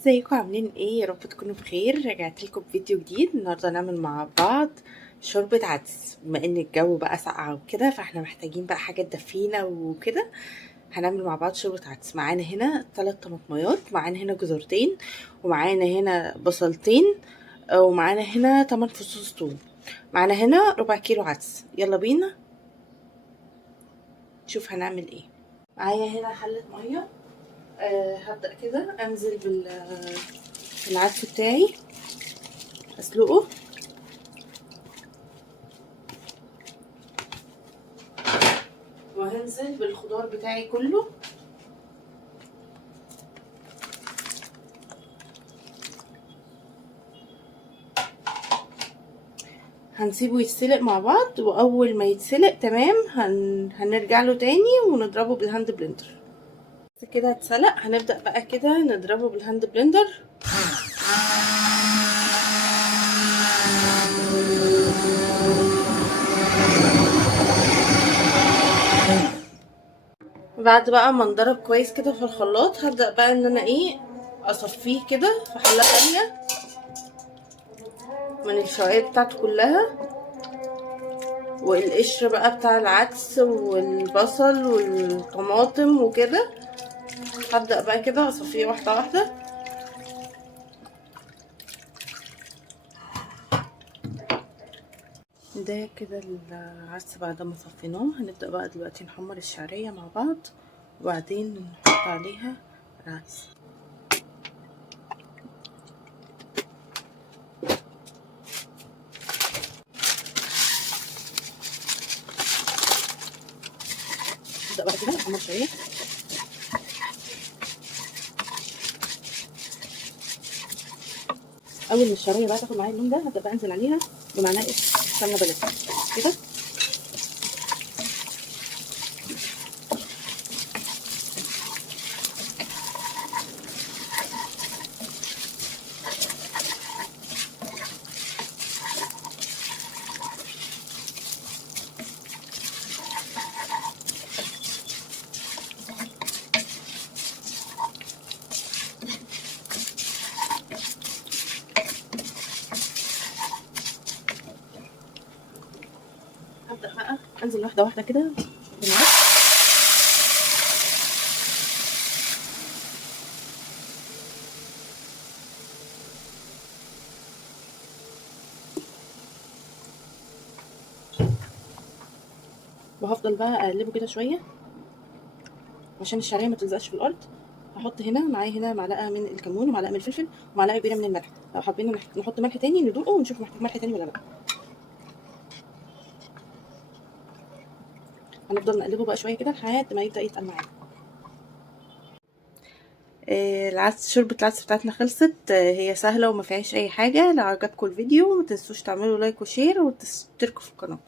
ازيكم عاملين ايه؟ يا رب تكونوا بخير. رجعت لكم بفيديو جديد. النهارده هنعمل مع بعض شوربه عدس. بما ان الجو بقى ساقع وكده فاحنا محتاجين بقى حاجه تدفينا وكده. هنعمل مع بعض شوربه عدس. معانا هنا 3 طماطميات، معانا هنا جزرتين، ومعانا هنا بصلتين، ومعانا هنا 8 فصوص ثوم، معانا هنا ربع كيلو عدس. يلا بينا نشوف هنعمل ايه. معايا هنا حله ميه. هبدأ كده انزل بالعدس بتاعي اسلقه، وهنزل بالخضار بتاعي كله. هنسيبه يتسلق مع بعض، واول ما يتسلق تمام هنرجع له تاني ونضربه بالهاند بلندر. كده اتسلق، هنبدأ بقى كده نضربه بالهاند بلندر. بعد بقى ما نضرب كويس كده في الخلاط، هبدأ بقى ان انا اصفيه كده في حلة تانية من الشوائب بتاعته كلها، والقشر بقى بتاع العدس والبصل والطماطم وكده. هبدأ بقى كده اصفيه واحدة واحدة. ده كده العدس بعد ما صفيناه. هنبدأ بقى دلوقتي نحمر الشعرية مع بعض، وبعدين نحط عليها العدس. نبدأ بقى كده نحمر شوية. اول ما الشعرية بقى تاخد معايا اللون ده، هبدأ بقى انزل عليها بمعلقة سمنة بلدي كده. هبدأ بقى انزل واحدة واحدة كده بالعدس. وهفضل بقى اقلبه كده شوية عشان الشعرية ما تلزقش في الارض. هحط هنا معايا هنا معلقة من الكمون، ومعلقة من الفلفل، ومعلقة كبيرة من الملح. لو حابين نحط ملح تاني ندوقه ونشوف محتاج ملح تاني ولا لا. هنفضل نقلبه بقى شويه كده لحد ما يبدا يتقل معانا. العدس، شوربه العدس بتاعتنا خلصت. هي سهله وما فيهاش اي حاجه. لو عجبكم الفيديو ما تنسوش تعملوا لايك وشير وتشتركوا في القناه.